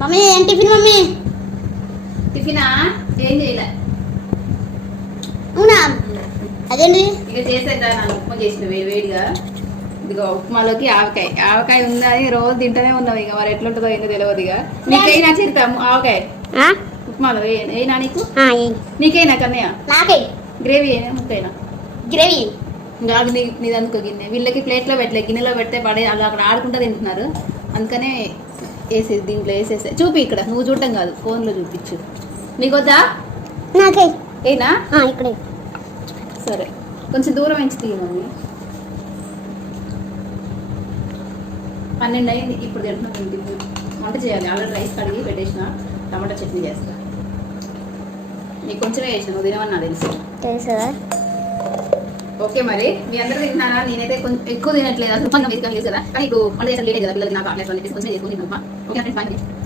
Mummy ఏం tiffin mummy? టిఫినా ఏం చేయలే. అవునా? అదేంటి ఇక చేసేదా నన్ను ఉప్మా చేసిన వేడిగా. ఇదిగో ఉప్మాలోకి ఆవకాయ ఉందని రోజు తింటూనే ఉన్నాం. ఇక మరి ఎట్లుంటుందో ఏంటో తెలియదు. ఇక నీకైనా చేస్తాము ఆవకాయ ఉప్మాలో ఏనా నీకు? నీకైనా కన్నయ్య? నాకే గ్రేవీ అయినా ముక్కైనా? గ్రేవీ కాదు నీది అందుకో గిన్నె. వీళ్ళకి ప్లేట్లో పెట్టలే, గిన్నెలో పెడితే పడే అలా అక్కడ ఆడుకుంటూ తింటున్నారు. అందుకనే వేసేది దీంట్లో వేసేసే. చూపి ఇక్కడ, నువ్వు చూడటం కాదు ఫోన్లో చూపించు. నీకు వద్దా? నాకే ఏనా? ఇక్కడే. సరే కొంచెం దూరం ఎంచి తీయ మమ్మీ. 12 అయింది. ఇప్పుడు తింటున్నాం. ఇంటికి వంట చేయాలి. ఆల్రెడీ రైస్ కడిగి పెట్టేసిన. టమాటా చట్నీ చేస్తా. నీకు కొంచెమే వేసిన, నువ్వు తినవని నాకు తెలుసు. ఓకే మరి మీ అందరూ తింటున్నారా? నేనైతే కొంచెం ఎక్కువ తినట్లేదు. అసలు కొంచెం వేసుకొని లేదు కదా, కానీ ఇప్పుడు వంట చేసిన లేటే కదా పిల్లలకి. నాకు అట్లా కొంచెం చేసుకుని తింటున్నా. Okay friends, bye.